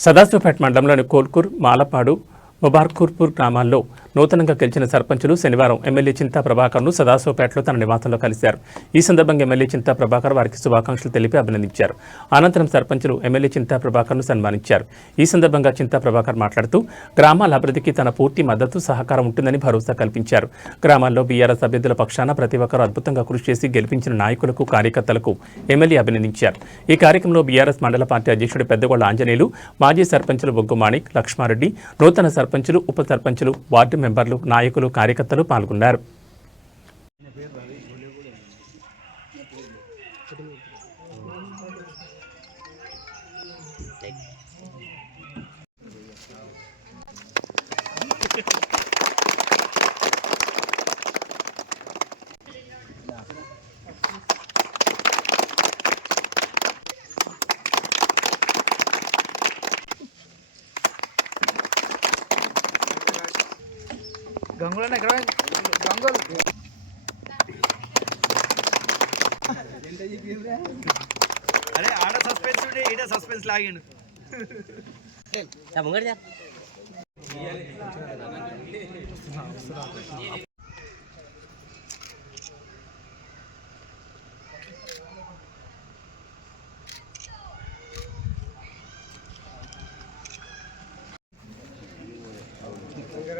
సదాశివపేట మండలంలోని కోల్కూర్ మాలపాడు ముబార్కూర్పూర్ గ్రామాల్లో నూతనంగా గెలిచిన సర్పంచులు శనివారం ఎమ్మెల్యే చింతా ప్రభాకర్ను సదాశివపేటలో తన నివాసంలో కలిశారు. ఈ సందర్భంగా ఎమ్మెల్యే చింతా ప్రభాకర్ వారికి శుభాకాంక్షలు తెలిపి అభినందించారు. అనంతరం సర్పంచులు ఎమ్మెల్యే చింతా ప్రభాకర్ను సన్మానించారు. ఈ సందర్భంగా చింతా ప్రభాకర్ మాట్లాడుతూ గ్రామాల అభివృద్ధికి తన పూర్తి మద్దతు సహకారం ఉంటుందని భరోసా కల్పించారు. గ్రామాల్లో బీఆర్ఎస్ అభ్యర్థుల పక్షాన ప్రతి ఒక్కరూ అద్భుతంగా కృషి చేసి గెలిపించిన నాయకులకు కార్యకర్తలకు ఎమ్మెల్యే అభినందించారు. ఈ కార్యక్రమంలో బీఆర్ఎస్ మండల పార్టీ అధ్యక్షుడు పెద్దగొళ్ళ ఆంజనేయులు మాజీ సర్పంచులు బొగ్గు మాణిక్ లక్ష్మారెడ్డి నూతన సర్పంచులు ఉప సర్పంచులు వార్డు మెంబర్లు నాయకులు కార్యకర్తలు పాల్గొన్నారు. గంగులు ఎక్కడ గంగులు అరే ఆడ సస్పెన్స్ ఉండే ఈడ సస్పెన్స్ లాగిండు ముంగడు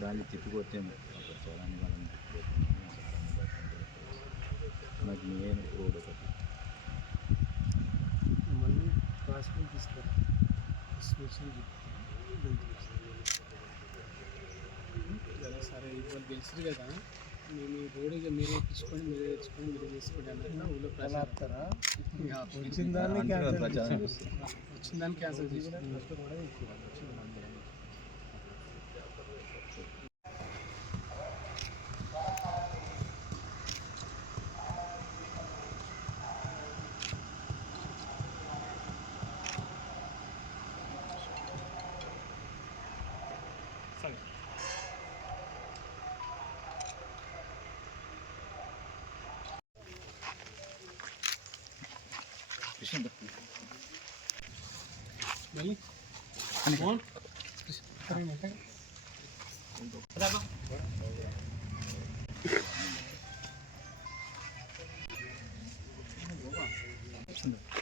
దాన్ని తిప్పికొట్టాము ఆ ప్రచారాన్ని వాళ్ళని తిప్పికొట్టాము నాకు నేను రోడ్ ఒకటి మళ్ళీ హాస్పిటల్ తీసుకురా ఇన్స్పెక్షన్ కదా సరే ఇప్పుడు తెలిసింది కదా మేము ఈ రోడ్ ఇక మీరే తెచ్చుకొని మీరే తెచ్చుకొని మీరే తీసుకోండి అన్నట్టు ఊళ్ళో ప్రచారం వచ్చిన దాన్ని అంటున్నారు ప్రచారం వచ్చిన దాన్ని క్యాన్సిల్ 드신다. 많이? 네. 아니. 뭘? 그러면 해. 하다가. 드신다.